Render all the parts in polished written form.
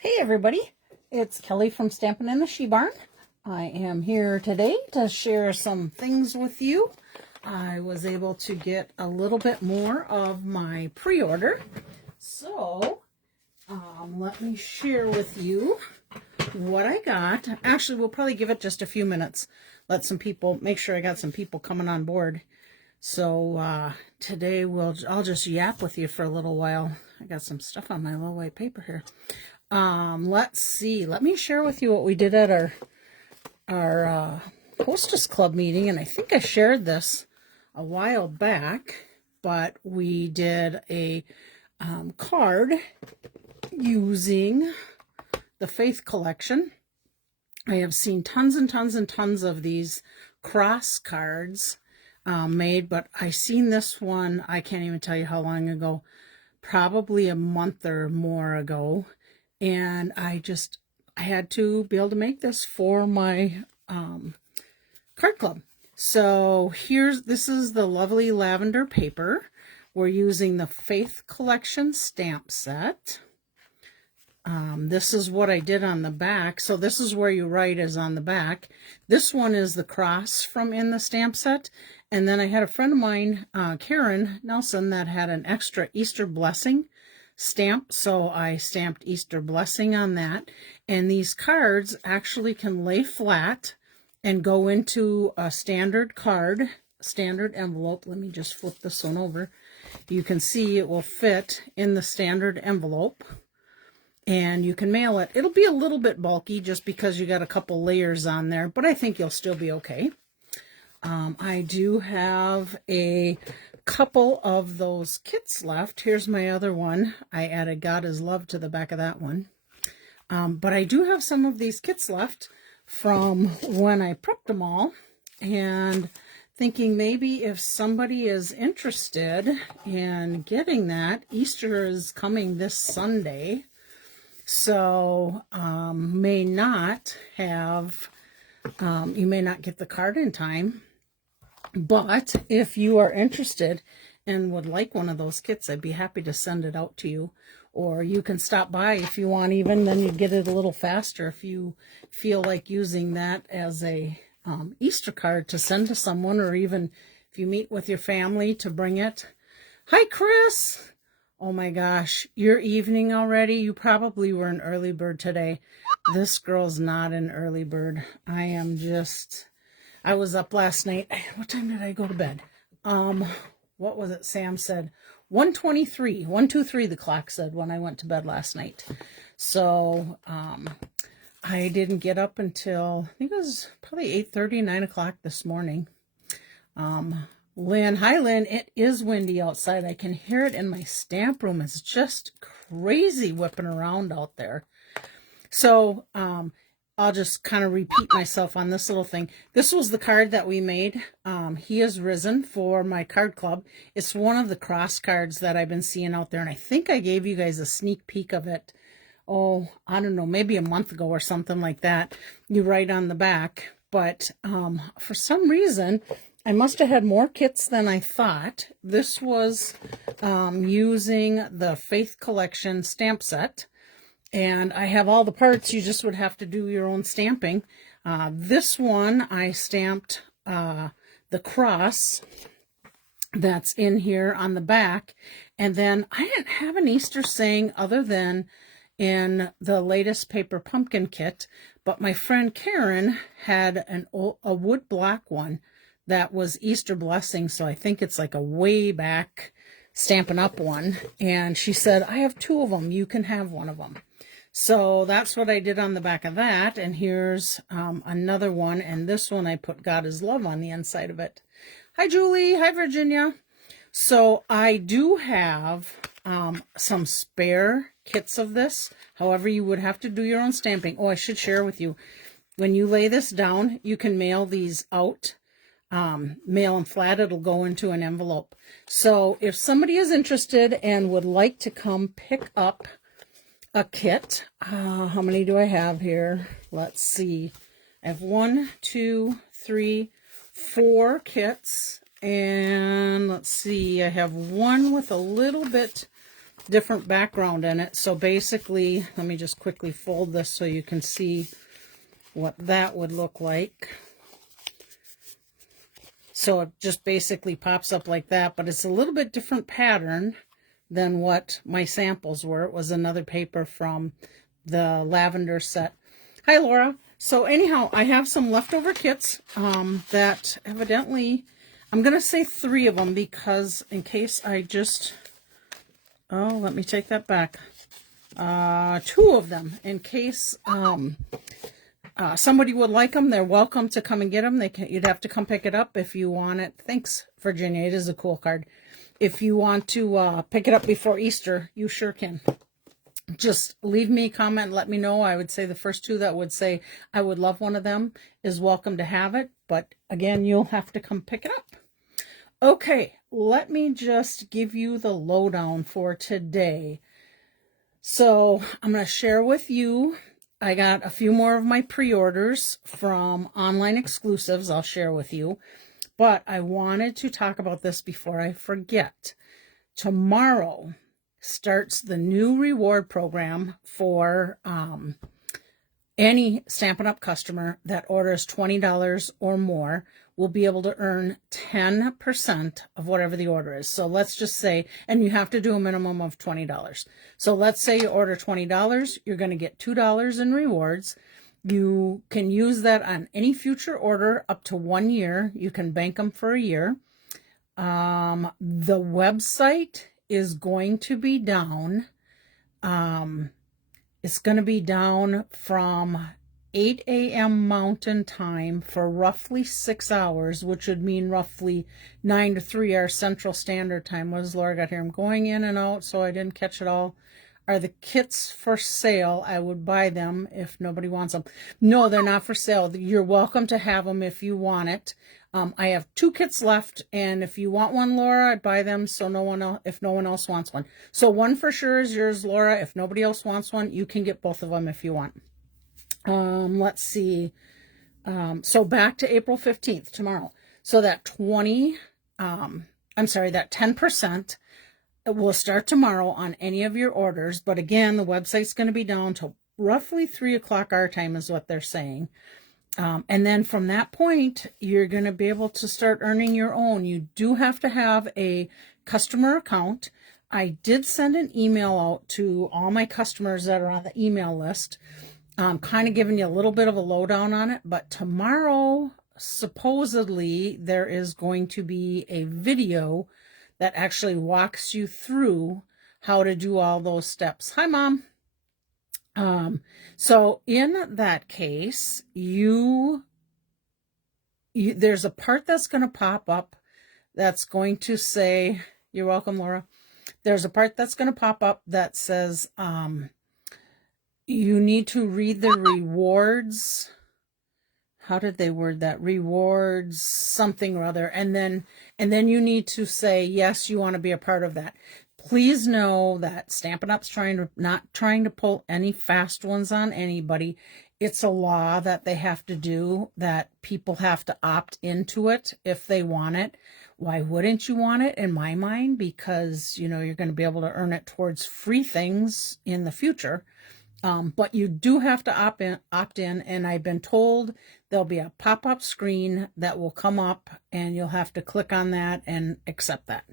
Hey everybody, it's Kelly from Stampin' in the She Barn. I am here today to share some things with you. I was able to get a little bit more of my pre-order. So, let me share with you what I got. Actually, we'll probably give it just a few minutes. Let some people, make sure I got some people coming on board. So, today I'll just yap with you for a little while. I got some stuff on my little white paper here. Let's see. Let me share with you what we did at our hostess club meeting, and I think I shared this a while back, but we did a card using the Faith collection. I have seen tons and tons and tons of these cross cards made, but I seen this one, I can't even tell you how long ago, probably a month or more ago. And I had to be able to make this for my card club. So this is the lovely lavender paper. We're using the Faith Collection stamp set. This is what I did on the back. So this is where you write is on the back. This one is the cross from in the stamp set. And then I had a friend of mine, Karen Nelson, that had an extra Easter blessing stamp, so I stamped Easter blessing on that. And these cards actually can lay flat and go into a standard envelope. Let me just flip this one over. You can see it will fit in the standard envelope, and you can mail it. It'll be a little bit bulky just because you got a couple layers on there, but I think you'll still be okay. I do have a couple of those kits left. Here's my other one. I added God is Love to the back of that one. But I do have some of these kits left from when I prepped them all, and thinking maybe if somebody is interested in getting that, Easter is coming this Sunday, so may not have, you may not get the card in time. But if you are interested and would like one of those kits, I'd be happy to send it out to you. Or you can stop by if you want, even then you'd get it a little faster if you feel like using that as a Easter card to send to someone, or even if you meet with your family to bring it. Hi, Chris! Oh my gosh, your evening already? You probably were an early bird today. This girl's not an early bird. I was up last night. What time did I go to bed? What was it Sam said? 1:23. 1:23 the clock said when I went to bed last night. So I didn't get up until, I think it was probably 8:30, 9 o'clock this morning. Lynn, hi Lynn. It is windy outside. I can hear it in my stamp room. It's just crazy whipping around out there. So I'll just kind of repeat myself on this little thing. This was the card that we made. He is risen for my card club. It's one of the cross cards that I've been seeing out there, and I think I gave you guys a sneak peek of it. Oh, I don't know, maybe a month ago or something like that. You write on the back, but for some reason, I must have had more kits than I thought. This was using the Faith Collection stamp set. And I have all the parts. You just would have to do your own stamping. This one, I stamped the cross that's in here on the back. And then I didn't have an Easter saying other than in the latest paper pumpkin kit. But my friend Karen had a wood block one that was Easter blessing. So I think it's like a way back Stampin' Up one. And she said, I have two of them. You can have one of them. So that's what I did on the back of that. And here's another one. And this one I put God is Love on the inside of it. Hi, Julie. Hi, Virginia. So I do have some spare kits of this. However, you would have to do your own stamping. Oh, I should share with you. When you lay this down, you can mail these out. Mail them flat. It'll go into an envelope. So if somebody is interested and would like to come pick up a kit. How many do I have here? Let's see. I have 1, 2, 3, 4 kits. And let's see. I have one with a little bit different background in it. So basically, let me just quickly fold this so you can see what that would look like. So it just basically pops up like that, but it's a little bit different pattern than what my samples were. It was another paper from the lavender set. Hi, Laura. So anyhow, I have some leftover kits that evidently, I'm going to say 3 of them because in case I just, oh, let me take that back. 2 of them in case somebody would like them. They're welcome to come and get them. You'd have to come pick it up if you want it. Thanks, Virginia. It is a cool card. If you want to pick it up before Easter, you sure can. Just leave me a comment, let me know. I would say the first 2 that would say I would love one of them is welcome to have it. But again, you'll have to come pick it up. Okay, let me just give you the lowdown for today. So I'm going to share with you, I got a few more of my pre-orders from online exclusives I'll share with you. But I wanted to talk about this before I forget. Tomorrow starts the new reward program for any Stampin' Up! Customer that orders $20 or more will be able to earn 10% of whatever the order is. So let's just say, and you have to do a minimum of $20. So let's say you order $20, you're going to get $2 in rewards. You can use that on any future order up to 1 year. You can bank them for a year. The website is going to be down. It's going to be down from 8 a.m. Mountain Time for roughly 6 hours, which would mean roughly 9 to 3 our Central Standard Time. What has Laura got here? I'm going in and out, so I didn't catch it all. Are the kits for sale? I would buy them if nobody wants them. No, they're not for sale. You're welcome to have them if you want it. I have 2 kits left, and if you want one, Laura, I'd buy them so no one else, if no one else wants one. So one for sure is yours, Laura. If nobody else wants one, you can get both of them if you want. Let's see. So back to April 15th, tomorrow. So that that 10% will start tomorrow on any of your orders. But again, the website's going to be down to roughly 3 o'clock our time is what they're saying. And then from that point, you're going to be able to start earning your own. You do have to have a customer account. I did send an email out to all my customers that are on the email list, kind of giving you a little bit of a lowdown on it. But tomorrow, supposedly, there is going to be a video that actually walks you through how to do all those steps. Hi, Mom. So in that case, there's a part that's going to pop up that's going to say, you're welcome, Laura. There's a part that's going to pop up that says, you need to read the rewards. How did they word that? Rewards something or other. And then you need to say, yes, you want to be a part of that. Please know that Stampin' Up's not trying to pull any fast ones on anybody. It's a law that they have to do, that people have to opt into it if they want it. Why wouldn't you want it, in my mind? Because, you're going to be able to earn it towards free things in the future. But you do have to opt in, and I've been told there'll be a pop-up screen that will come up, and you'll have to click on that and accept that.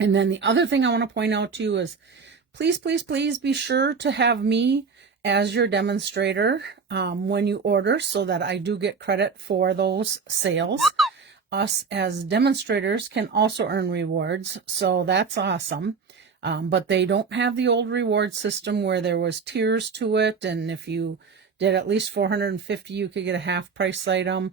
And then the other thing I want to point out to you is, please, please, please be sure to have me as your demonstrator when you order, so that I do get credit for those sales. Us as demonstrators can also earn rewards, so that's awesome. But they don't have the old reward system where there was tiers to it, and if you did at least 450, you could get a half price item,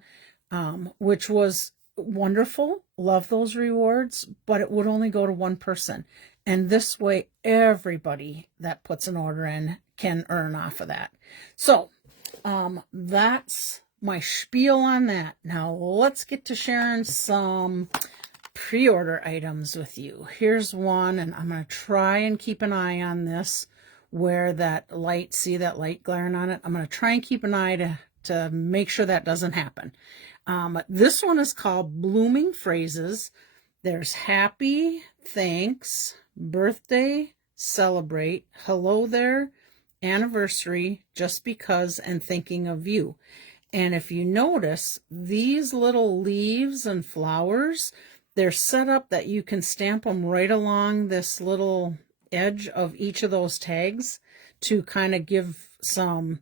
which was wonderful. Love those rewards, but it would only go to one person. And this way, everybody that puts an order in can earn off of that. So that's my spiel on that. Now let's get to sharing some pre-order items with you. Here's one, and I'm going to try and keep an eye on this where that light, see that light glaring on it? I'm going to try and keep an eye to make sure that doesn't happen. This one is called Blooming Phrases. There's happy, thanks, birthday, celebrate, hello there, anniversary, just because, and thinking of you. And if you notice, these little leaves and flowers, they're set up that you can stamp them right along this little edge of each of those tags to kind of give some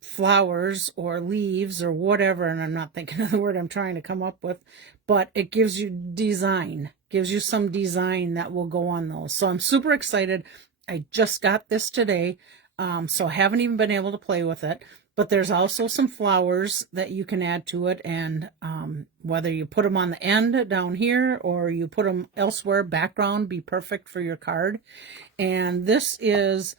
flowers or leaves or whatever, and I'm not thinking of the word I'm trying to come up with, but it gives you design, gives you some design that will go on those. So I'm super excited. I just got this today, so I haven't even been able to play with it, but there's also some flowers that you can add to it, and whether you put them on the end down here or you put them elsewhere, background be perfect for your card. And this is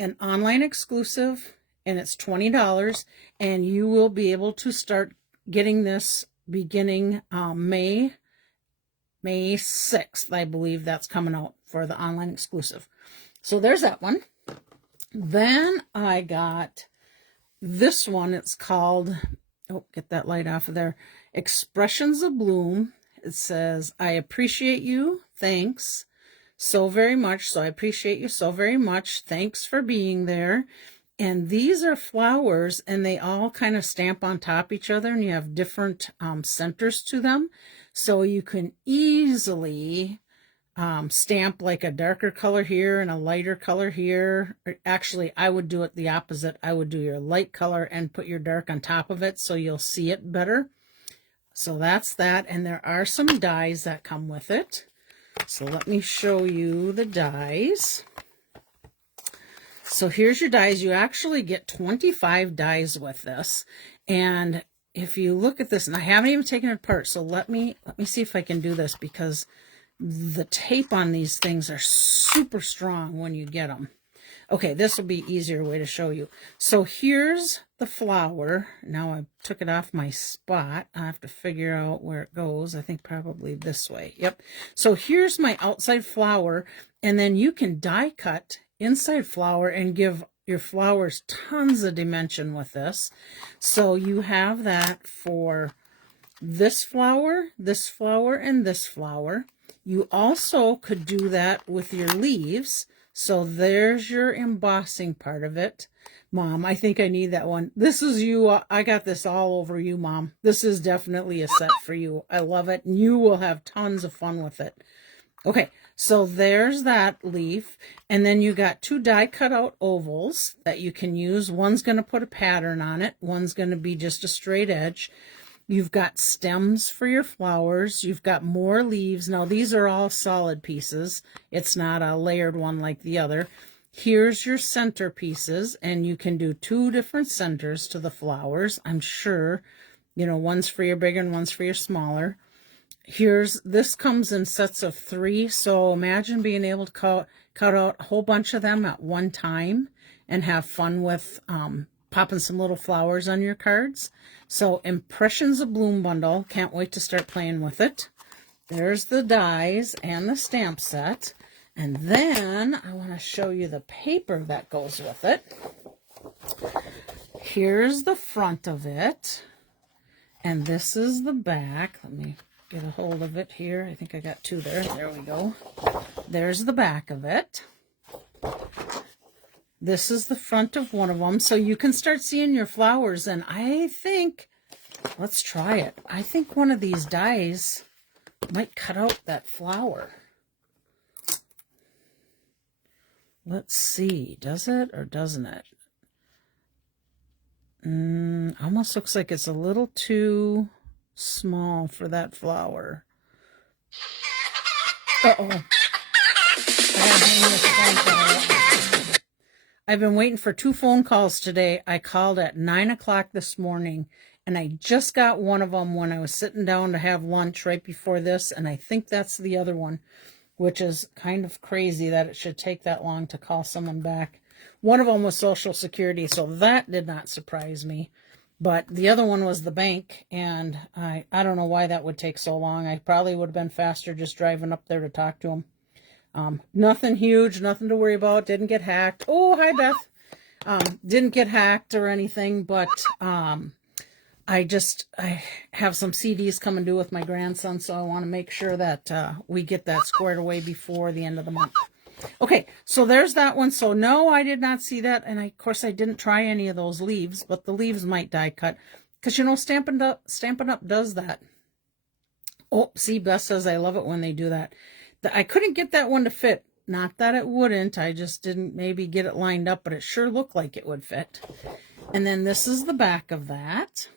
an online exclusive, and it's $20, and you will be able to start getting this beginning May 6th. I believe that's coming out for the online exclusive. So there's that one. Then I got this one. It's called, oh, get that light off of there, Expressions of Bloom. It says, I appreciate you. Thanks so very much. So I appreciate you so very much. Thanks for being there. And these are flowers, and they all kind of stamp on top each other, and you have different centers to them. So you can easily stamp like a darker color here and a lighter color here. Or actually, I would do it the opposite. I would do your light color and put your dark on top of it so you'll see it better. So that's that. And there are some dies that come with it. So let me show you the dies. So here's your dies. You actually get 25 dies with this. And if you look at this, and I haven't even taken it apart, so let me see if I can do this, because the tape on these things are super strong when you get them. Okay, this will be easier way to show you. So here's the flower. Now I took it off my spot. I have to figure out where it goes. I think probably this way. Yep. So here's my outside flower, and then you can die cut inside flower and give your flowers tons of dimension with this. So you have that for this flower, and this flower. You also could do that with your leaves. So there's your embossing part of it. Mom, I think I need that one. This is you. I got this all over you, Mom. This is definitely a set for you. I love it. And you will have tons of fun with it. Okay, so there's that leaf. And then you got two die cut out ovals that you can use. One's going to put a pattern on it. One's going to be just a straight edge. You've got stems for your flowers. You've got more leaves. Now, these are all solid pieces. It's not a layered one like the other. Here's your center pieces, and you can do two different centers to the flowers. I'm sure, you know, one's for your bigger and one's for your smaller. This comes in sets of 3. So imagine being able to cut out a whole bunch of them at one time and have fun with popping some little flowers on your cards. So Impressions of Bloom bundle. Can't wait to start playing with it. There's the dies and the stamp set. And then I want to show you the paper that goes with it. Here's the front of it. And this is the back. Let me get a hold of it here. I think I got 2 there. There we go. There's the back of it. This is the front of one of them. So you can start seeing your flowers. And I think, let's try it. I think one of these dies might cut out that flower. Let's see. Does it or doesn't it? Almost looks like it's a little too small for that flower. Uh-oh. I gotta hang this phone call. I've been waiting for 2 phone calls today. I called at 9 o'clock this morning, and I just got one of them when I was sitting down to have lunch right before this, and I think that's the other one, which is kind of crazy that it should take that long to call someone back. One of them was Social Security, so that did not surprise me. But the other one was the bank, and I don't know why that would take so long. I probably would have been faster just driving up there to talk to them. Nothing huge, nothing to worry about. Didn't get hacked. Oh, hi, Beth. Didn't get hacked or anything, but I have some CDs coming due with my grandson, so I want to make sure that we get that squared away before the end of the month. Okay, so there's that one. So no, I did not see that. And of course, I didn't try any of those leaves, but the leaves might die cut. Because, you know, Stampin' Up does that. Oh, see, Beth says, I love it when they do that. I couldn't get that one to fit. Not that it wouldn't. I just didn't maybe get it lined up, but it sure looked like it would fit. And then this is the back of that.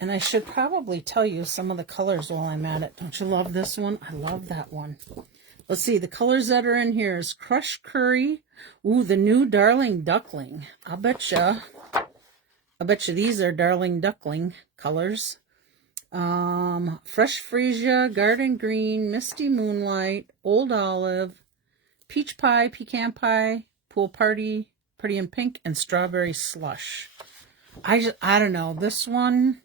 And I should probably tell you some of the colors while I'm at it. Don't you love this one? I love that one. Let's see, the colors that are in here is Crushed Curry. Ooh, the new Darling Duckling. I bet you these are Darling Duckling colors. Fresh Freesia, Garden Green, Misty Moonlight, Old Olive, Peach Pie, Pecan Pie, Pool Party, Pretty in Pink, and Strawberry Slush. I don't know, this one,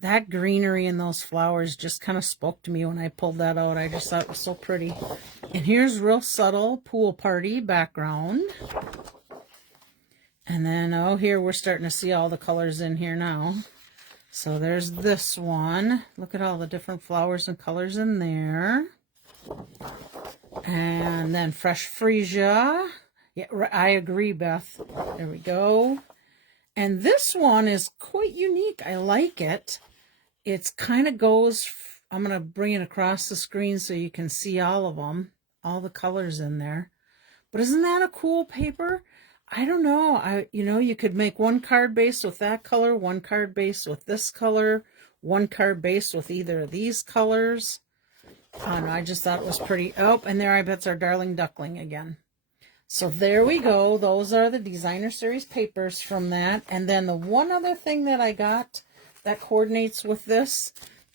that greenery and those flowers just kind of spoke to me when I pulled that out. I just thought it was so pretty. And here's Real Subtle Pool Party background. And then, oh, here we're starting to see all the colors in here now. So there's this one. Look at all the different flowers and colors in there. And then Fresh Freesia. Yeah, I agree, Beth. There we go. And this one is quite unique. I like it. It's kind of goes, I'm going to bring it across the screen so you can see all of them, all the colors in there. But isn't that a cool paper? I don't know. You could make one card base with that color, one card base with this color, one card base with either of these colors. I don't know, I just thought it was pretty. Oh, and there I bet's our Darling Duckling again. So there we go. Those are the Designer Series papers from that. And then the one other thing that I got that coordinates with this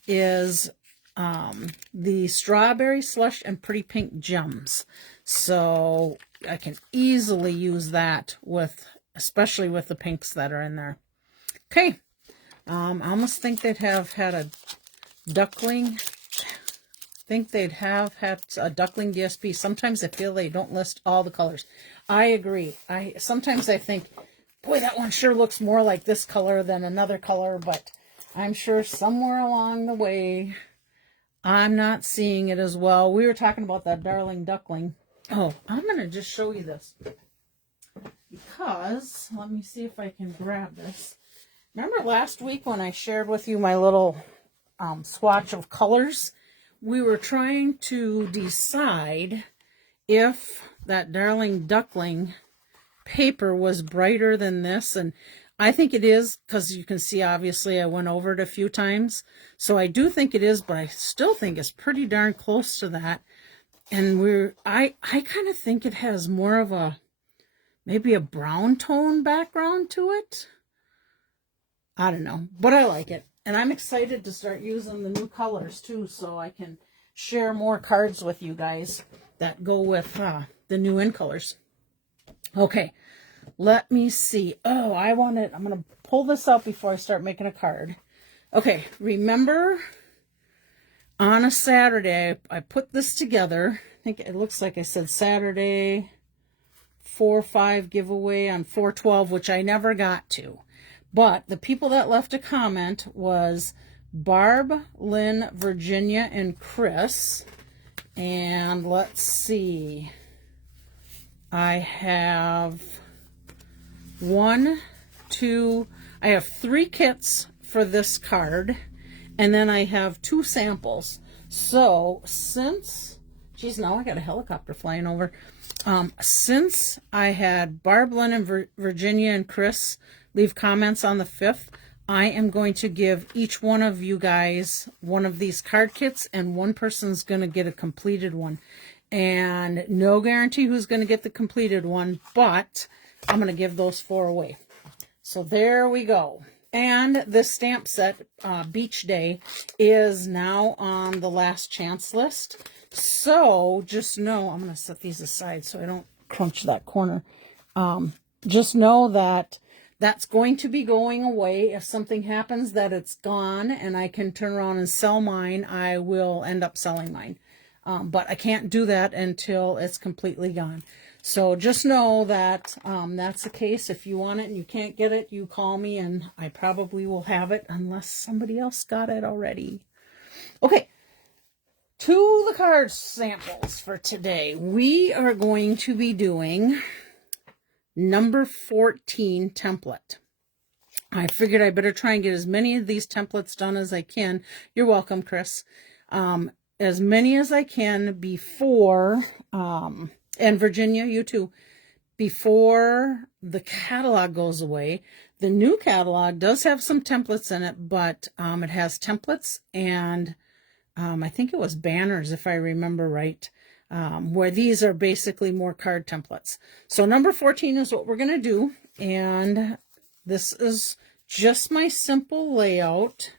is the Strawberry Slush and Pretty Pink Gems. So I can easily use that especially with the pinks that are in there. Okay. I almost think they'd have had a duckling. Think they'd have had a duckling DSP. Sometimes I feel they don't list all the colors. I agree. Sometimes I think, boy, that one sure looks more like this color than another color, but I'm sure somewhere along the way I'm not seeing it as well. We were talking about that Darling Duckling. Oh, I'm going to just show you this. Because, let me see if I can grab this. Remember last week when I shared with you my little swatch of colors? We were trying to decide if that Darling Duckling paper was brighter than this. And I think it is, because you can see, obviously, I went over it a few times. So I do think it is, but I still think it's pretty darn close to that. And I kind of think it has more of maybe a brown tone background to it. I don't know, but I like it. And I'm excited to start using the new colors too, so I can share more cards with you guys that go with the new in colors. Okay, let me see. Oh, I'm going to pull this out before I start making a card. Okay, remember on a Saturday, I put this together. I think it looks like I said Saturday 4/5 giveaway on 4/12, which I never got to. But the people that left a comment was Barb, Lynn, Virginia, and Chris. And let's see. I have I have 3 kits for this card. And then I have 2 samples. So geez, now I got a helicopter flying over. Since I had Barb, Lynn, and Virginia, and Chris leave comments on the 5th, I am going to give each one of you guys one of these card kits, and one person's going to get a completed one. And no guarantee who's going to get the completed one, but I'm going to give those 4 away. So there we go. And this stamp set, Beach Day, is now on the last chance list. So just know, I'm going to set these aside so I don't crunch that corner. Just know that that's going to be going away. If something happens that it's gone and I can turn around and sell mine, I will end up selling mine. but I can't do that until it's completely gone. So just know that that's the case. If you want it and you can't get it, you call me and I probably will have it unless somebody else got it already. Okay, to the card samples for today. We are going to be doing number 14 template. I figured I better try and get as many of these templates done as I can. You're welcome, Chris. As many as I can before, and Virginia, you too, before the catalog goes away. The new catalog does have some templates in it, but it has templates and I think it was banners, if I remember right, where these are basically more card templates. So number 14 is what we're going to do, and this is just my simple layout.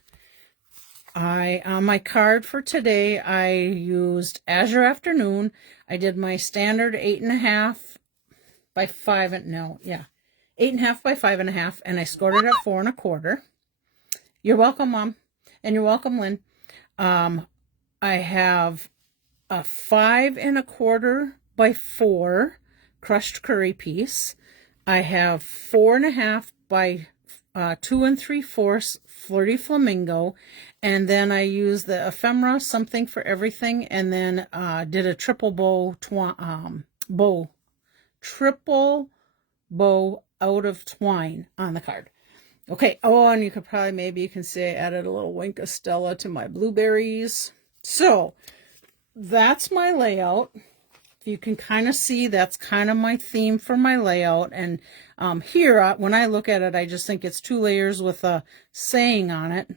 On my card for today, I used Azure Afternoon. I did my standard 8.5 by 5, 8.5 by 5.5, and I scored it at 4 1/4. You're welcome, Mom, and you're welcome, Lynn. I have a 5 1/4 by 4 crushed curry piece. I have 4.5 by 2 3/4 flirty flamingo, and then I used the ephemera, something for everything, and then did a triple bow out of twine on the card. Okay, oh, and you could probably, maybe you can say I added a little wink of Stella to my blueberries. So that's my layout. You can kind of see that's kind of my theme for my layout. And here, when I look at it, I just think it's 2 layers with a saying on it.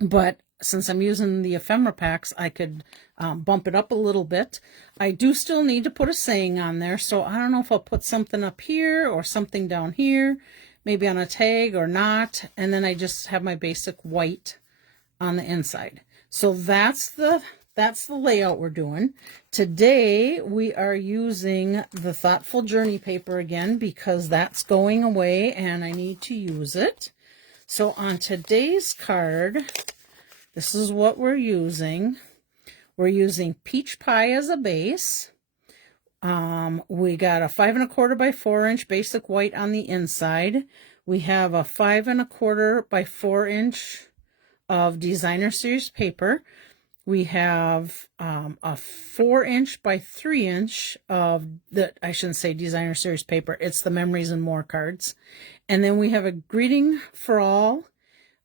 But since I'm using the ephemera packs, I could bump it up a little bit. I do still need to put a saying on there. So I don't know if I'll put something up here or something down here, maybe on a tag or not. And then I just have my basic white on the inside. So that's the layout we're doing. Today we are using the Thoughtful Journey paper again because that's going away and I need to use it. So on today's card, this is what we're using. We're using Peach Pie as a base. We got a 5 1/4 by 4 inch basic white on the inside. We have a 5 1/4 by 4 inch of Designer Series paper. We have a 4 inch by 3 inch of the, I shouldn't say Designer Series paper, it's the Memories and More cards. And then we have a Greeting for All.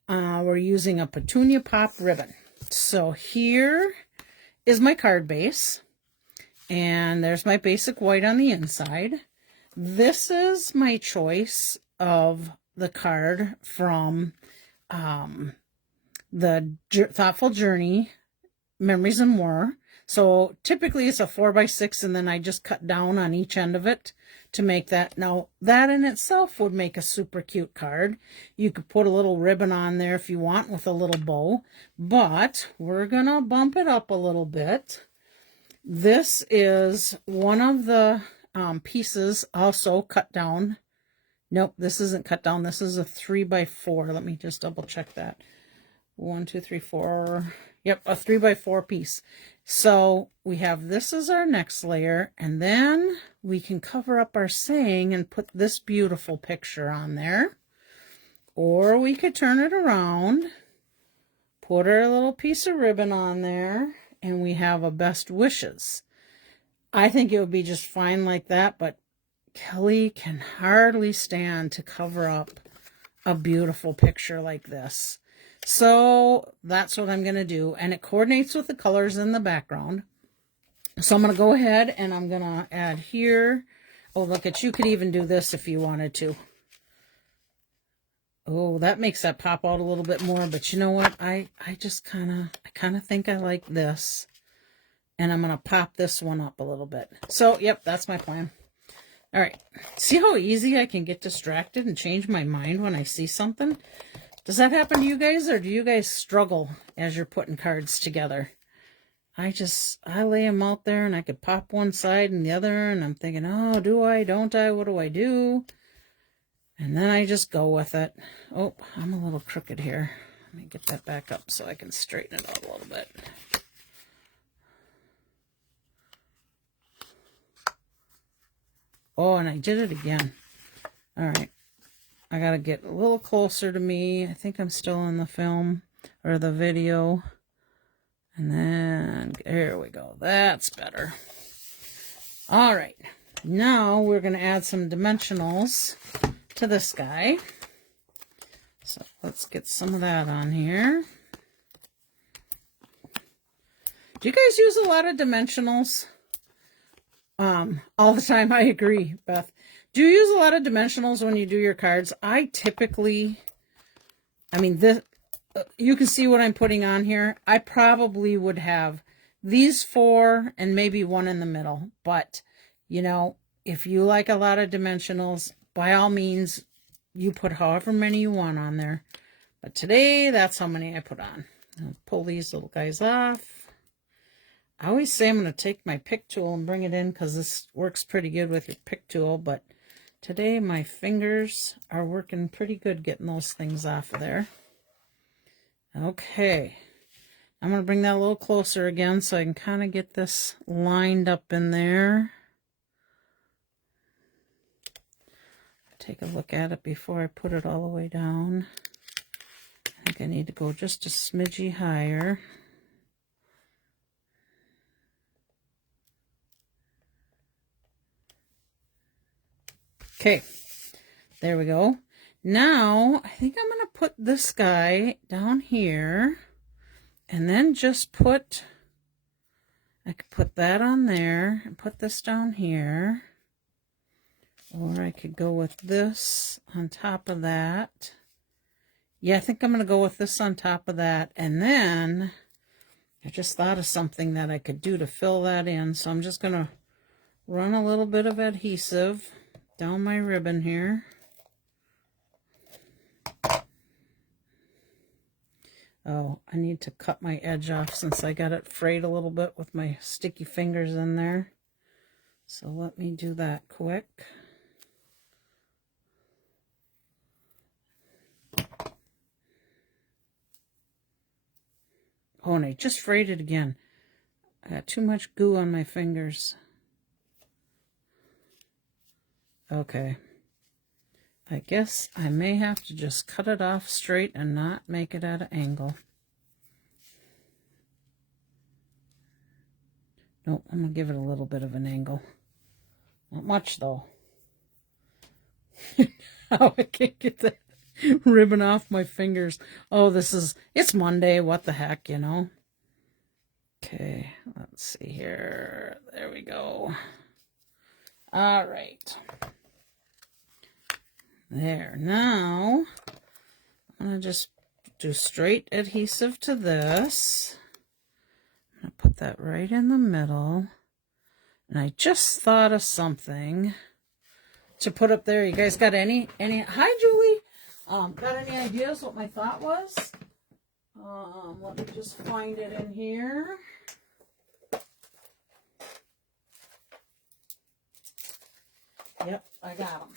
We're using a Petunia Pop ribbon. So here is my card base. And there's my basic white on the inside. This is my choice of the card from the Thoughtful Journey Memories and More. So typically it's a 4 by 6 and then I just cut down on each end of it to make that. Now that in itself would make a super cute card. You could put a little ribbon on there if you want with a little bow, but we're gonna bump it up a little bit. This is one of the pieces also cut down. Nope, this isn't cut down. This is a 3 by 4. Let me just double check that. 1, 2, 3, 4. Yep, a 3 by 4 piece. So we have this as our next layer, and then we can cover up our saying and put this beautiful picture on there. Or we could turn it around, put our little piece of ribbon on there, and we have a best wishes. I think it would be just fine like that, but Kelly can hardly stand to cover up a beautiful picture like this. So that's what I'm going to do. And it coordinates with the colors in the background. So I'm going to go ahead and I'm going to add here. Oh, look at, you could even do this if you wanted to. Oh, that makes that pop out a little bit more. But you know what? I kind of think I like this. And I'm going to pop this one up a little bit. So, yep, that's my plan. All right. See how easy I can get distracted and change my mind when I see something? Does that happen to you guys, or do you guys struggle as you're putting cards together? I lay them out there and I could pop one side and the other and I'm thinking, oh, do I, don't I, what do I do? And then I just go with it. Oh, I'm a little crooked here. Let me get that back up so I can straighten it out a little bit. Oh, and I did it again. All right. I got to get a little closer to me. I think I'm still in the film or the video. And then, there we go. That's better. All right. Now we're going to add some dimensionals to this guy. So let's get some of that on here. Do you guys use a lot of dimensionals? All the time. I agree, Beth. Do you use a lot of dimensionals when you do your cards? I typically, I mean, this, you can see what I'm putting on here. I probably would have these 4 and maybe one in the middle. But, you know, if you like a lot of dimensionals, by all means, you put however many you want on there. But today, that's how many I put on. I'll pull these little guys off. I always say I'm going to take my pick tool and bring it in because this works pretty good with your pick tool. But today, my fingers are working pretty good getting those things off of there. Okay. I'm going to bring that a little closer again so I can kind of get this lined up in there. Take a look at it before I put it all the way down. I think I need to go just a smidgy higher. Okay, there we go. Now, I think I'm going to put this guy down here and then just put, I could put that on there and put this down here. Or I could go with this on top of that. Yeah, I think I'm going to go with this on top of that. And then I just thought of something that I could do to fill that in. So I'm just going to run a little bit of adhesive down my ribbon here. Oh, I need to cut my edge off since I got it frayed a little bit with my sticky fingers in there. So let me do that quick. Oh, and I just frayed it again. I got too much goo on my fingers. Okay. I guess I may have to just cut it off straight and not make it at an angle. Nope, I'm going to give it a little bit of an angle. Not much, though. Oh, I can't get the ribbon off my fingers. Oh, it's Monday. What the heck, you know? Okay, let's see here. There we go. All right. There. Now, I'm going to just do straight adhesive to this. I'm going to put that right in the middle. And I just thought of something to put up there. You guys got any? Hi, Julie. Got any ideas what my thought was? Let me just find it in here. Yep, I got them.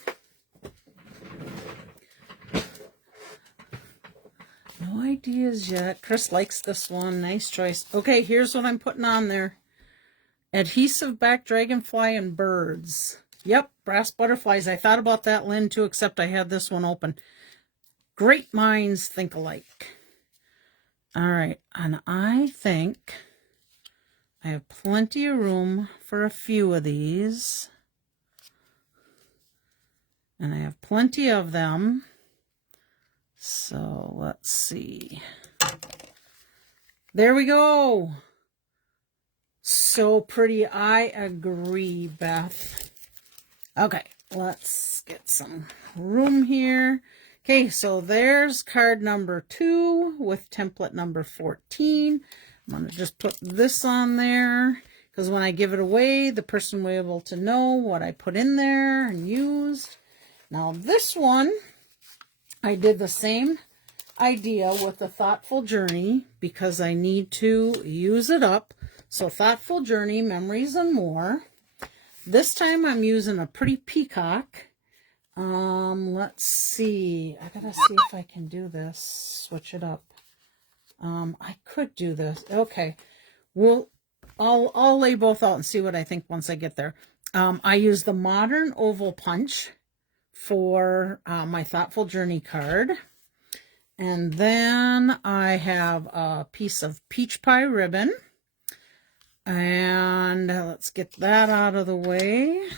No ideas yet. Chris likes this one. Nice choice. Okay, here's what I'm putting on there. Adhesive back dragonfly and birds. Yep, brass butterflies. I thought about that, Lynn, too, except I had this one open. Great minds think alike. All right, and I think I have plenty of room for a few of these. And I have plenty of them. So let's see. There we go. So pretty. I agree, Beth. Okay, let's get some room here. Okay, so there's card number 2 with template number 14. I'm going to just put this on there because when I give it away, the person will be able to know what I put in there and used. Now this one, I did the same idea with the Thoughtful Journey because I need to use it up. So Thoughtful Journey, Memories and More. This time I'm using a pretty peacock. Let's see. I gotta see if I can do this. Switch it up. I could do this. Okay. I'll lay both out and see what I think once I get there. I use the Modern Oval Punch for my Thoughtful Journey card. And then I have a piece of peach pie ribbon. And let's get that out of the way.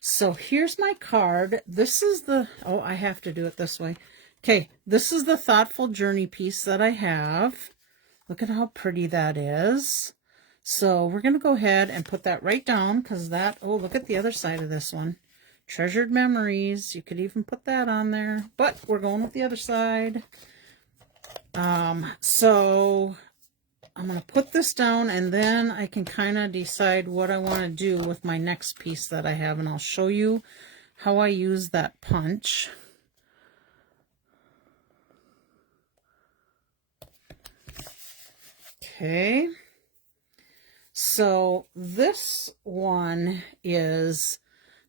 So here's my card. This is the, oh, I have to do it this way. Okay, this is the Thoughtful Journey piece that I have. Look at how pretty that is. So we're going to go ahead and put that right down because that, oh, look at the other side of this one. Treasured Memories. You could even put that on there, but we're going with the other side. So I'm going to put this down and then I can kind of decide what I want to do with my next piece that I have, and I'll show you how I use that punch. Okay, so this one is,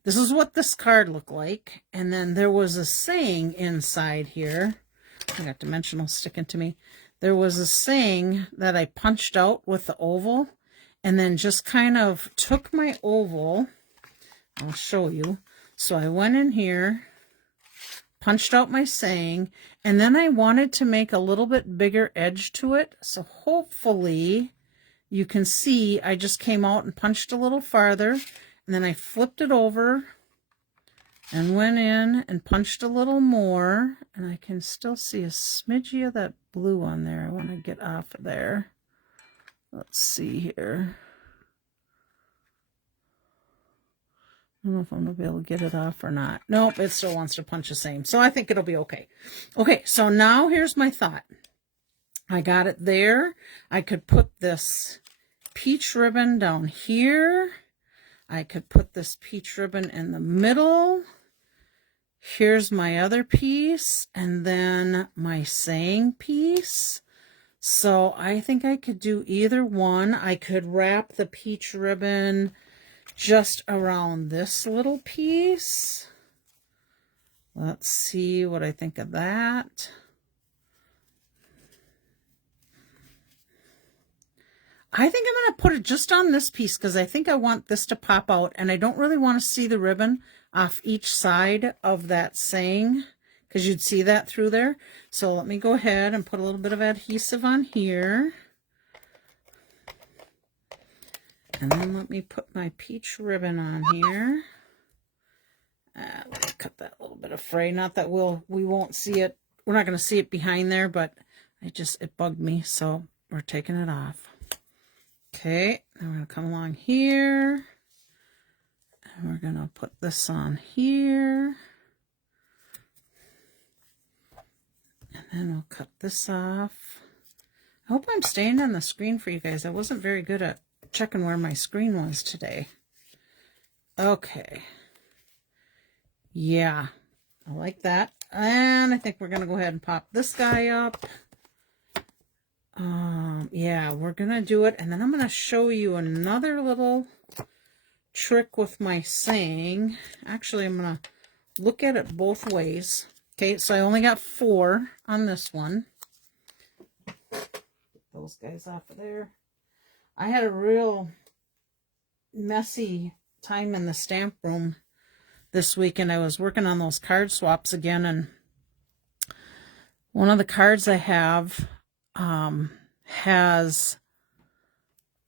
this is what this card looked like, and then there was a saying inside here. I got dimensional sticking to me. There was a saying that I punched out with the oval, and then just kind of took my oval. I'll show you. So I went in here, punched out my saying, and then I wanted to make a little bit bigger edge to it. So hopefully you can see I just came out and punched a little farther, and then I flipped it over and went in and punched a little more, and I can still see a smidgy of that blue on there. I want to get off of there. Let's see here. I don't know if I'm going to be able to get it off or not. Nope, it still wants to punch the same. So I think it'll be okay. Okay, so now here's my thought. I got it there. I could put this peach ribbon down here. I could put this peach ribbon in the middle. Here's my other piece, and then my saying piece. So I think I could do either one. I could wrap the peach ribbon just around this little piece. Let's see what I think of that. I think I'm going to put it just on this piece because I think I want this to pop out, and I don't really want to see the ribbon off each side of that saying because you'd see that through there. So let me go ahead and put a little bit of adhesive on here. And then let me put my peach ribbon on here. Let me cut that little bit of fray. Not that we won't see it. We're not going to see it behind there, but it bugged me, so we're taking it off. Okay, now we're going to come along here, and we're going to put this on here, and then we'll cut this off. I hope I'm staying on the screen for you guys. I wasn't very good at checking where my screen was today. Okay, yeah, I like that, and I think we're going to go ahead and pop this guy up. Yeah, we're going to do it. And then I'm going to show you another little trick with my saying. Actually, I'm going to look at it both ways. Okay, so I only got 4 on this one. Get those guys off of there. I had a real messy time in the stamp room this week, and I was working on those card swaps again, and one of the cards I have has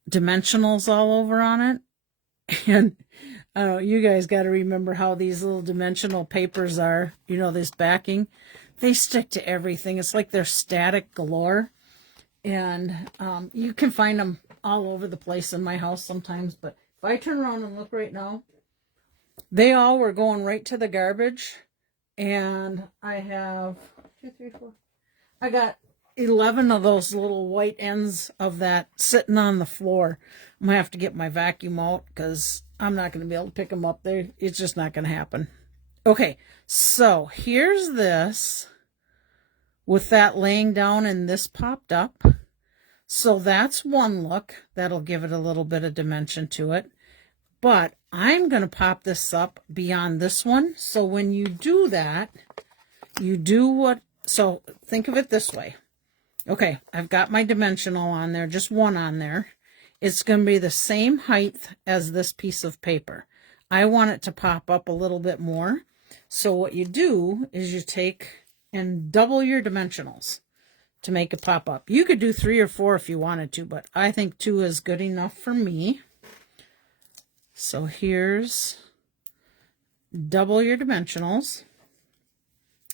dimensionals all over on it, and I don't know, you guys got to remember how these little dimensional papers are, you know, this backing, they stick to everything. It's like they're static galore, and you can find them all over the place in my house sometimes, but if I turn around and look right now, they all were going right to the garbage, and I have 2, 3, 4, I got 11 of those little white ends of that sitting on the floor. I'm going to have to get my vacuum out because I'm not going to be able to pick them up there. It's just not going to happen. Okay, so here's this with that laying down and this popped up. So that's one look. That'll give it a little bit of dimension to it. But I'm going to pop this up beyond this one. So when you do that, you do what, so think of it this way. Okay, I've got my dimensional on there, just one on there. It's going to be the same height as this piece of paper. I want it to pop up a little bit more. So what you do is you take and double your dimensionals to make it pop up. You could do 3 or 4 if you wanted to, but I think 2 is good enough for me. So here's double your dimensionals.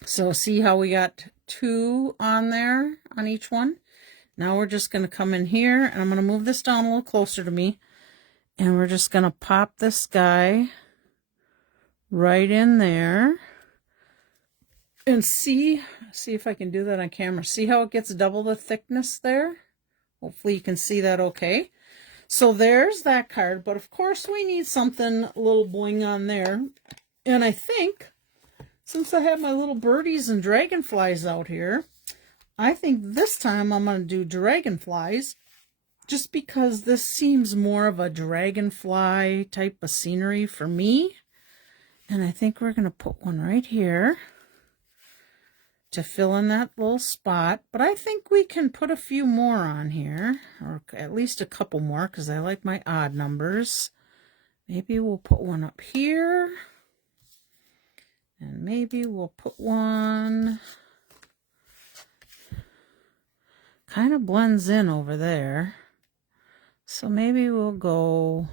So see how we got 2 on there on each one? Now we're just going to come in here, and I'm going to move this down a little closer to me, and we're just going to pop this guy right in there. And see if I can do that on camera. See how it gets double the thickness there? Hopefully you can see that okay. So there's that card, but of course we need something a little bling on there. And I think, since I have my little birdies and dragonflies out here, I think this time I'm going to do dragonflies, just because this seems more of a dragonfly type of scenery for me. And I think we're going to put one right here to fill in that little spot. But I think we can put a few more on here, or at least a couple more, because I like my odd numbers. Maybe we'll put one up here, and maybe we'll put one, kind of blends in over there. So maybe we'll go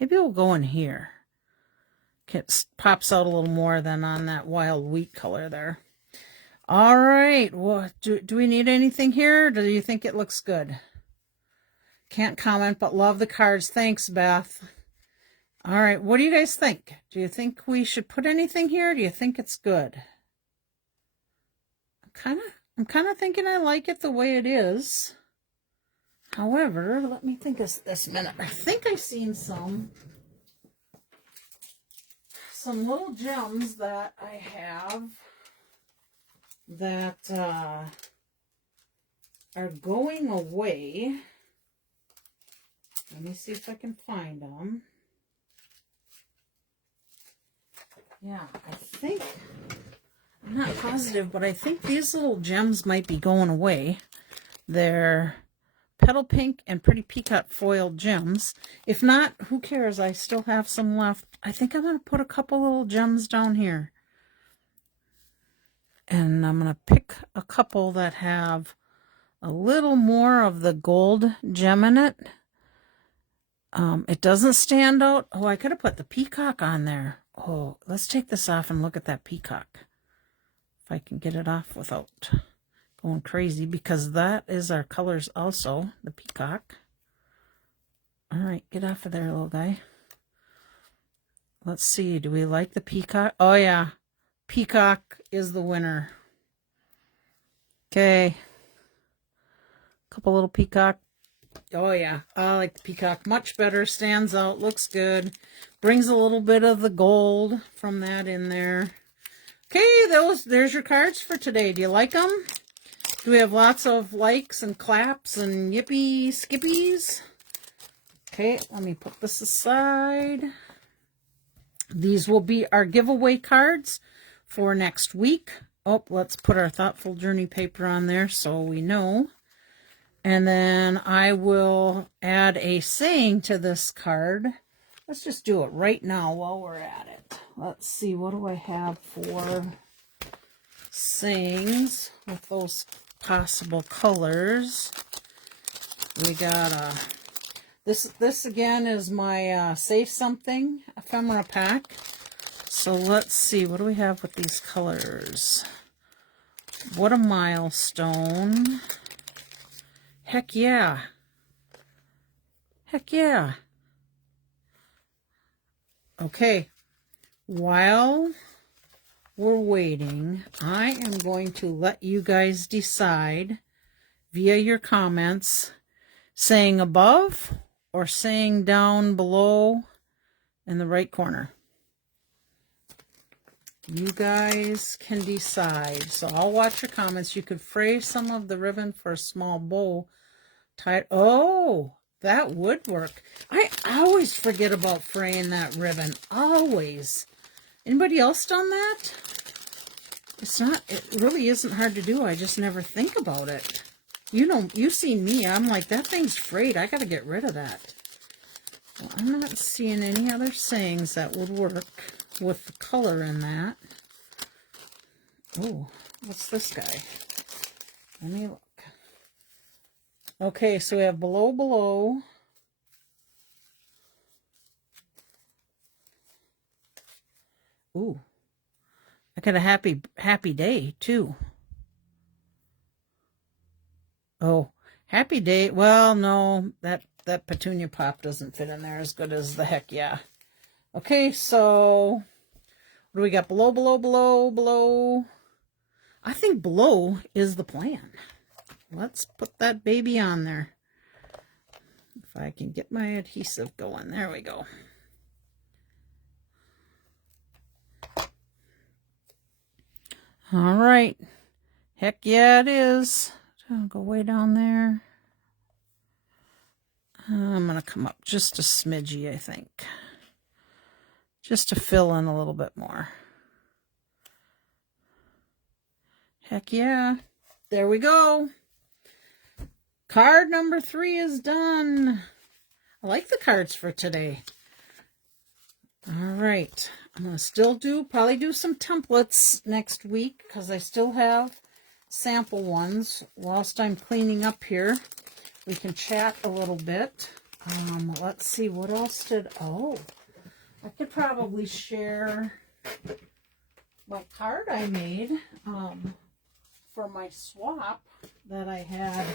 in here. It pops out a little more than on that wild wheat color there. All right, well, do we need anything here? Do you think it looks good? Can't comment, but love the cards. Thanks, Beth. All right, what do you guys think? Do you think we should put anything here? Do you think it's good? I'm kind of thinking I like it the way it is. However, let me think of this a minute. I think I've seen some little gems that I have that are going away. Let me see if I can find them. Yeah, I think, I'm not positive, but I think these little gems might be going away. They're petal pink and pretty peacock foiled gems. If not, who cares? I still have some left. I think I'm going to put a couple little gems down here. And I'm going to pick a couple that have a little more of the gold gem in it. It doesn't stand out. Oh, I could have put the peacock on there. Oh, let's take this off and look at that peacock. If I can get it off without going crazy, because that is our colors also, the peacock. All right, get off of there, little guy. Let's see, do we like the peacock? Oh yeah, peacock is the winner. Okay, couple little peacock. Oh yeah, I like the peacock much better. Stands out, looks good. Brings a little bit of the gold from that in there. Okay, there's your cards for today. Do you like them? Do we have lots of likes and claps and yippee skippies? Okay, let me put this aside. These will be our giveaway cards for next week. Oh, let's put our Thoughtful Journey paper on there so we know. And then I will add a saying to this card. Let's just do it right now while we're at it. Let's see, what do I have for sayings with those possible colors? We got this again is my Say Something ephemera pack. So let's see, what do we have with these colors? What a milestone. Heck yeah. Heck yeah. Okay, while we're waiting, I am going to let you guys decide via your comments, saying above or saying down below in the right corner. You guys can decide. So I'll watch your comments. You could fray some of the ribbon for a small bow tied. Oh, that would work. I always forget about fraying that ribbon. Always. Anybody else done that? It really isn't hard to do. I just never think about it. You know, you've seen me. I'm like, that thing's frayed. I got to get rid of that. Well, I'm not seeing any other sayings that would work with the color in that. Oh, what's this guy? Let me look. Okay, so we have below, below. Ooh, I got a happy day too. Oh, happy day. Well, no, that petunia pop doesn't fit in there as good as the heck yeah. Okay, so what do we got? Below, below, below, below. I think below is the plan. Let's put that baby on there. If I can get my adhesive going. There we go. All right. Heck yeah, it is. I'll go way down there. I'm going to come up just a smidgy, I think. Just to fill in a little bit more. Heck yeah. There we go. Card number 3 is done. I like the cards for today. All right. I'm going to still probably do some templates next week because I still have sample ones. Whilst I'm cleaning up here, we can chat a little bit. Let's see, what else oh, I could probably share my card I made for my swap that I had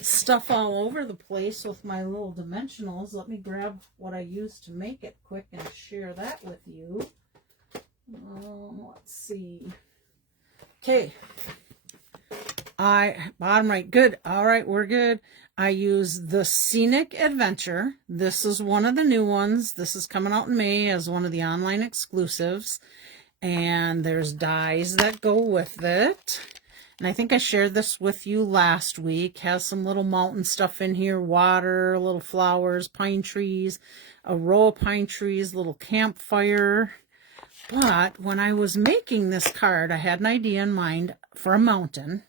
stuff all over the place with my little dimensionals. Let me grab what I used to make it quick and share that with you. Let's see. Okay. Bottom right, good. All right, we're good. I use the Scenic Adventure. This is one of the new ones. This is coming out in May as one of the online exclusives. And there's dies that go with it. And I think I shared this with you last week. Has some little mountain stuff in here, water, little flowers, pine trees, a row of pine trees, little campfire. But when I was making this card, I had an idea in mind for a mountain.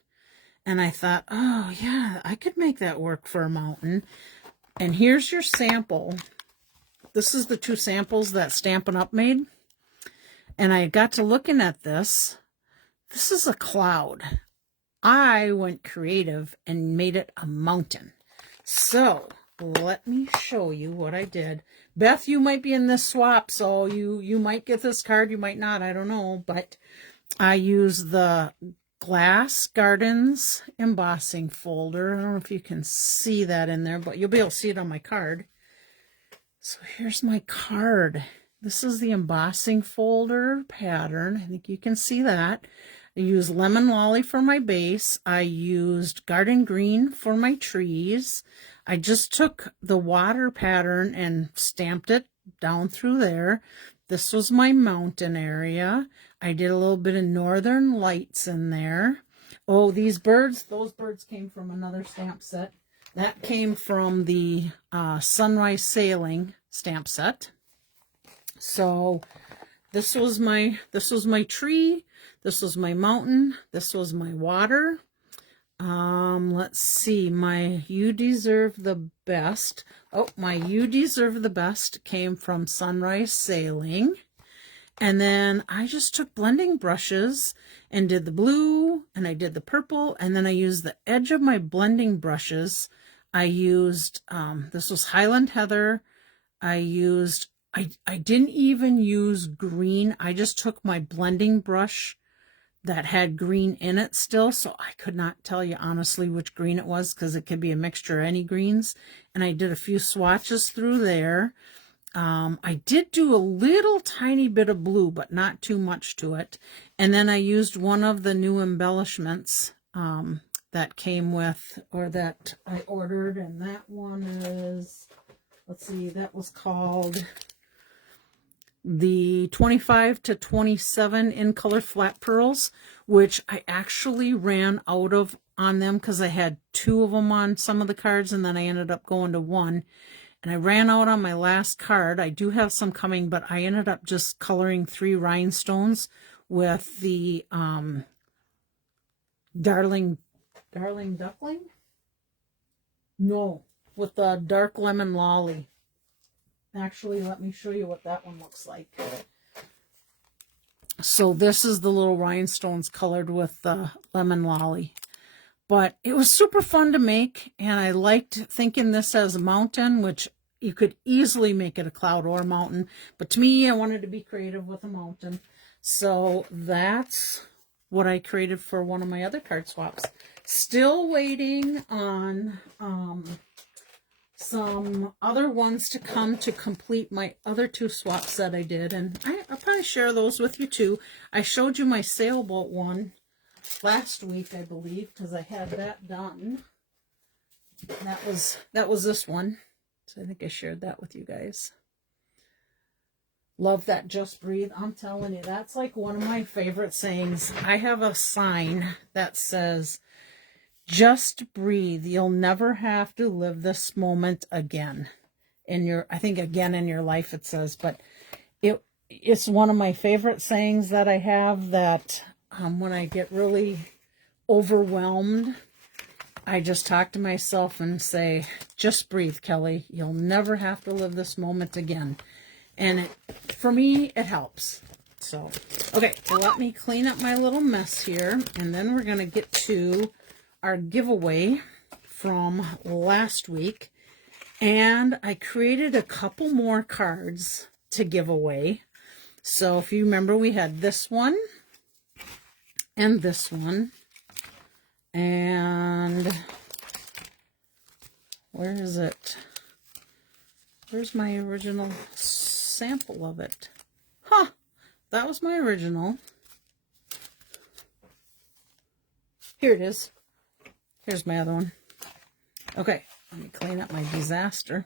And I thought, oh yeah, I could make that work for a mountain. And here's your sample. This is the 2 samples that Stampin' Up made. And I got to looking at this. This is a cloud. I went creative and made it a mountain. So let me show you what I did. Beth, you might be in this swap, so you might get this card, you might not, I don't know. But I use the Glass Gardens embossing folder. I don't know if you can see that in there, but you'll be able to see it on my card. So here's my card. This is the embossing folder pattern. I think you can see that. I used Lemon Lolly for my base. I used Garden Green for my trees. I just took the water pattern and stamped it down through there. This was my mountain area. I did a little bit of Northern Lights in there. Oh, these birds, those birds came from another stamp set. That came from the Sunrise Sailing stamp set. So this was my tree, this was my mountain, this was my water. Let's see, my You Deserve the Best. Oh, my You Deserve the Best came from Sunrise Sailing. And then I just took blending brushes and did the blue and I did the purple. And then I used the edge of my blending brushes. I used, this was Highland Heather. I didn't even use green. I just took my blending brush that had green in it still. So I could not tell you honestly which green it was because it could be a mixture of any greens. And I did a few swatches through there. I did do a little tiny bit of blue, but not too much to it. And then I used one of the new embellishments that came with, or that I ordered. And that one is, let's see, that was called the 25 to 27 in color flat pearls, which I actually ran out of on them because I had 2 of them on some of the cards and then I ended up going to 1. And I ran out on my last card. I do have some coming, but I ended up just coloring 3 rhinestones with the Darling Duckling? No, with the Dark Lemon Lolly. Actually, let me show you what that one looks like. So this is the little rhinestones colored with the lemon lolly. But it was super fun to make, and I liked thinking this as a mountain, which you could easily make it a cloud or a mountain. But to me, I wanted to be creative with a mountain. So that's what I created for one of my other card swaps. Still waiting on some other ones to come to complete my other 2 swaps that I did. And I'll probably share those with you too. I showed you my sailboat one last week, I believe, because I had that done. That was this one. So I think I shared that with you guys. Love that just breathe. I'm telling you, that's like one of my favorite sayings. I have a sign that says, just breathe. You'll never have to live this moment again. I think again in your life it says, but it's one of my favorite sayings that I have, that when I get really overwhelmed, I just talk to myself and say, just breathe, Kelly. You'll never have to live this moment again. And for me, it helps. So, okay, so let me clean up my little mess here, and then we're going to get to our giveaway from last week. And I created a couple more cards to give away. So if you remember, we had this one and this one. And where is it? Where's my original sample of it? Huh, that was my original. Here it is. Here's my other one. Okay, let me clean up my disaster.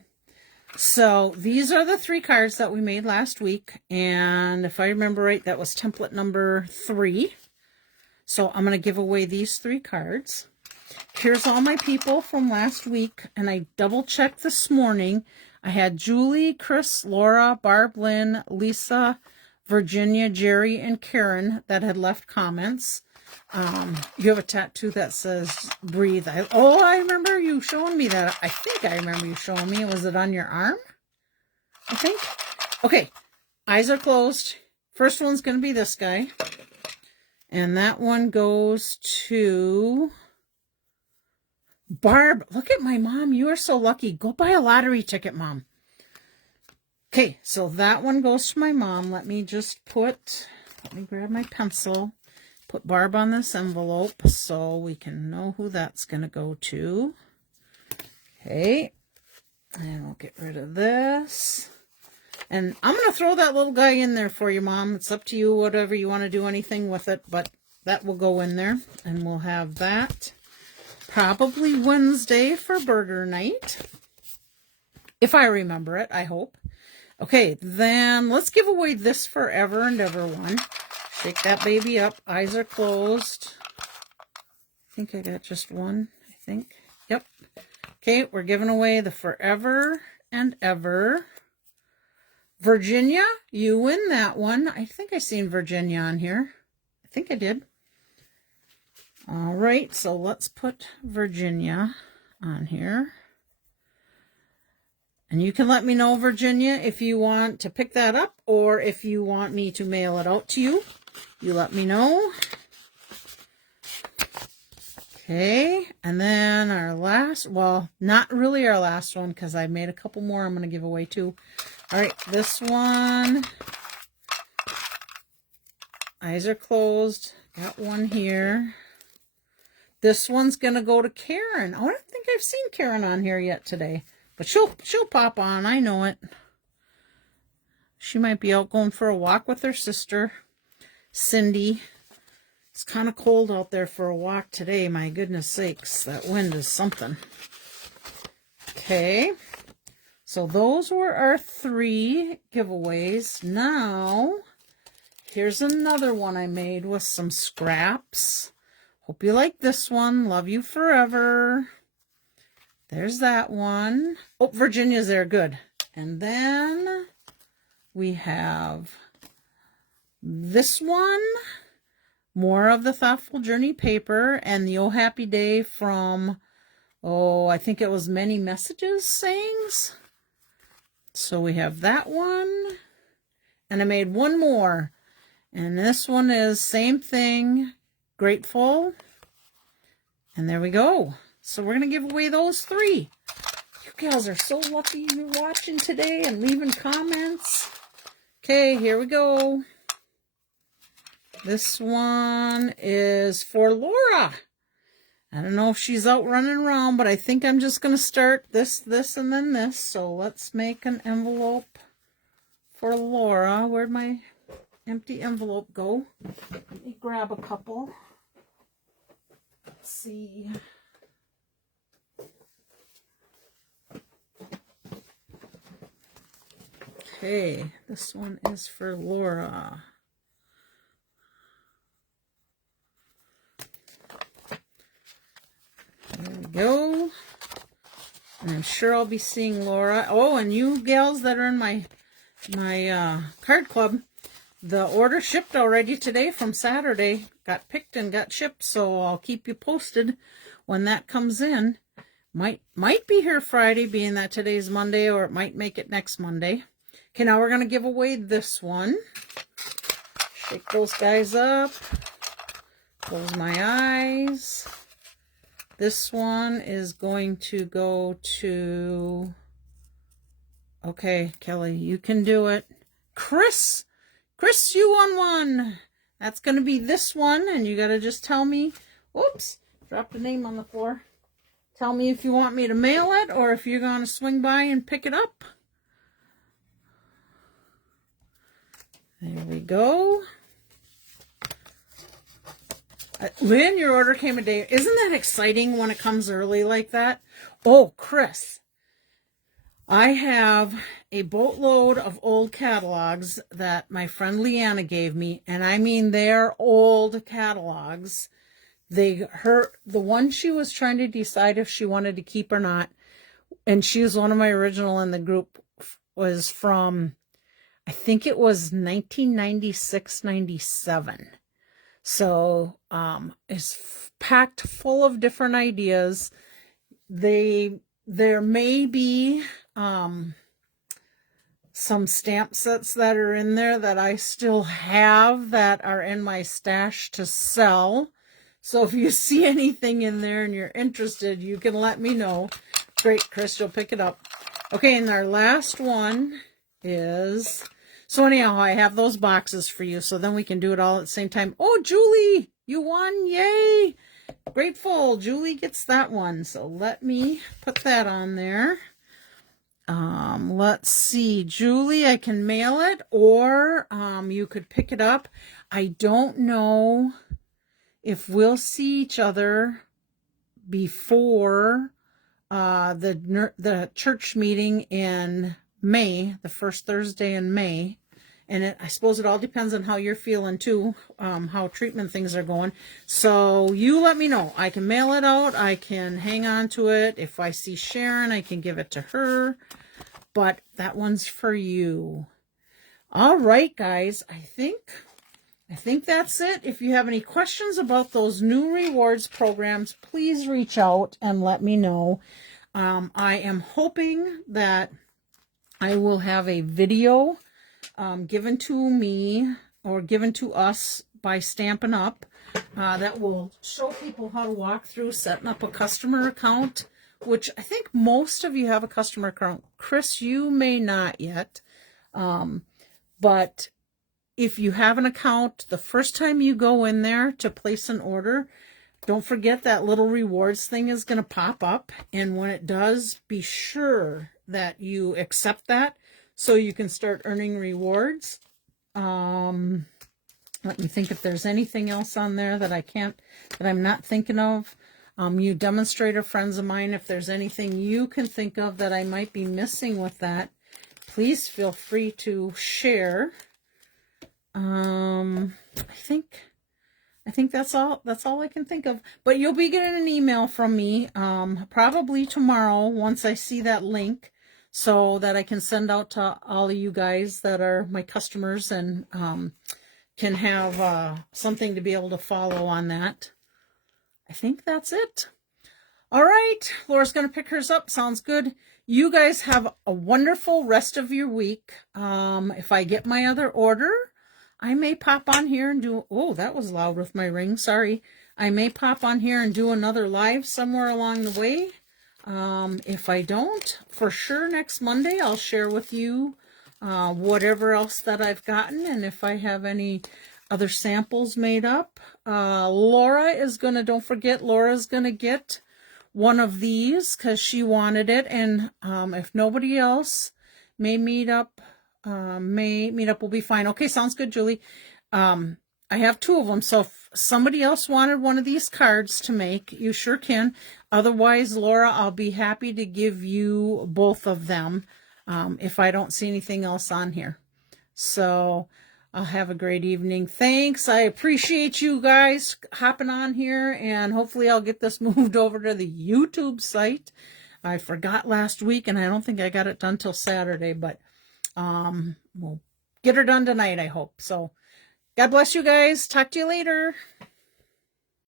So these are the 3 cards that we made last week. And if I remember right, that was template number 3. So I'm going to give away these 3 cards. Here's all my people from last week. And I double checked this morning. I had Julie, Chris, Laura, Barb, Lynn, Lisa, Virginia, Jerry, and Karen that had left comments. You have a tattoo that says breathe. I remember you showing me that. I think I remember you showing me. Was it on your arm? I think. Okay. Eyes are closed. First one's going to be this guy. And that one goes to Barb. Look at my mom. You are so lucky. Go buy a lottery ticket, Mom. Okay, so that one goes to my mom. Let me grab my pencil. Put Barb on this envelope so we can know who that's going to go to. Okay, and we'll get rid of this. And I'm going to throw that little guy in there for you, Mom. It's up to you, whatever you want to do anything with it, but that will go in there. And we'll have that probably Wednesday for burger night. If I remember it, I hope. Okay, then let's give away this Forever and Ever one. Shake that baby up. Eyes are closed. I think I got just one. I think. Yep. Okay, we're giving away the Forever and Ever. Virginia, you win that one. I think I seen Virginia on here. I think I did. All right, so let's put Virginia on here. And you can let me know, Virginia, if you want to pick that up or if you want me to mail it out to you. You let me know. Okay, and then our last, well, not really our last one because I made a couple more I'm going to give away too. All right, this one. Eyes are closed. Got one here. This one's going to go to Karen. Oh, I don't think I've seen Karen on here yet today. But she'll pop on. I know it. She might be out going for a walk with her sister, Cindy. It's kind of cold out there for a walk today. My goodness sakes, that wind is something. Okay. So those were our 3 giveaways. Now, here's another one I made with some scraps. Hope you like this one. Love you forever. There's that one. Oh, Virginia's there. Good. And then we have this one. More of the Thoughtful Journey paper and the Oh Happy Day from, I think it was Many Messages sayings. So we have that one, and I made one more, and this one is same thing, grateful, and there we go. So we're going to give away those 3. You gals are so lucky you're watching today and leaving comments. Okay, here we go. This one is for Laura. I don't know if she's out running around, but I think I'm just going to start this, and then this. So let's make an envelope for Laura. Where'd my empty envelope go? Let me grab a couple. Let's see. Okay, this one is for Laura. There we go. And I'm sure I'll be seeing Laura. Oh, and you gals that are in my card club, the order shipped already today from Saturday. Got picked and got shipped, so I'll keep you posted when that comes in. Might be here Friday, being that today's Monday, or it might make it next Monday. Okay, now we're going to give away this one. Shake those guys up. Close my eyes. This one is going to go to, okay, Kelly, you can do it. Chris, you won one. That's going to be this one, and you got to just tell me, whoops, dropped a name on the floor. Tell me if you want me to mail it or if you're going to swing by and pick it up. There we go. Lynn, your order came a day. Isn't that exciting when it comes early like that? Oh, Chris, I have a boatload of old catalogs that my friend Leanna gave me, and I mean they're old catalogs. The one she was trying to decide if she wanted to keep or not, and she was one of my original in the group, was from, I think it was 1996-97. So it's packed full of different ideas. There may be some stamp sets that are in there that I still have that are in my stash to sell. So if you see anything in there and you're interested, you can let me know. Great, Chris, you'll pick it up. Okay, and our last one is... So anyhow, I have those boxes for you, so then we can do it all at the same time. Oh, Julie, you won. Yay. Grateful. Julie gets that one. So let me put that on there. Let's see. Julie, I can mail it, or you could pick it up. I don't know if we'll see each other before the church meeting in May, the first Thursday in May. And I suppose it all depends on how you're feeling too, how treatment things are going. So you let me know. I can mail it out. I can hang on to it. If I see Sharon, I can give it to her. But that one's for you. All right, guys. I think that's it. If you have any questions about those new rewards programs, please reach out and let me know. I am hoping that I will have a video given to me or given to us by Stampin' Up that will show people how to walk through setting up a customer account, which I think most of you have a customer account. Chris, you may not yet, but if you have an account, the first time you go in there to place an order, don't forget that little rewards thing is going to pop up, and when it does, be sure that you accept that so you can start earning rewards. Let me think if there's anything else on there that I'm not thinking of. You demonstrator friends of mine, if there's anything you can think of that I might be missing with that, please feel free to share. I think that's all I can think of. But you'll be getting an email from me probably tomorrow once I see that link, so that I can send out to all of you guys that are my customers and can have something to be able to follow on that. I think that's it. All right, Laura's going to pick hers up. Sounds good. You guys have a wonderful rest of your week. If I get my other order, I may pop on here and do, oh, that was loud with my ring, sorry. I may pop on here and do another live somewhere along the way. If I don't, for sure next Monday I'll share with you whatever else that I've gotten, and if I have any other samples made up. Laura is gonna, don't forget, Laura's gonna get one of these because she wanted it, and if nobody else may meet up will be fine. Okay, sounds good, Julie. I have 2 of them, so if somebody else wanted one of these cards to make, you sure can. Otherwise, Laura, I'll be happy to give you both of them if I don't see anything else on here. So I'll have a great evening. Thanks. I appreciate you guys hopping on here, and hopefully I'll get this moved over to the YouTube site. I forgot last week, and I don't think I got it done till Saturday, but we'll get her done tonight, I hope. So God bless you guys. Talk to you later.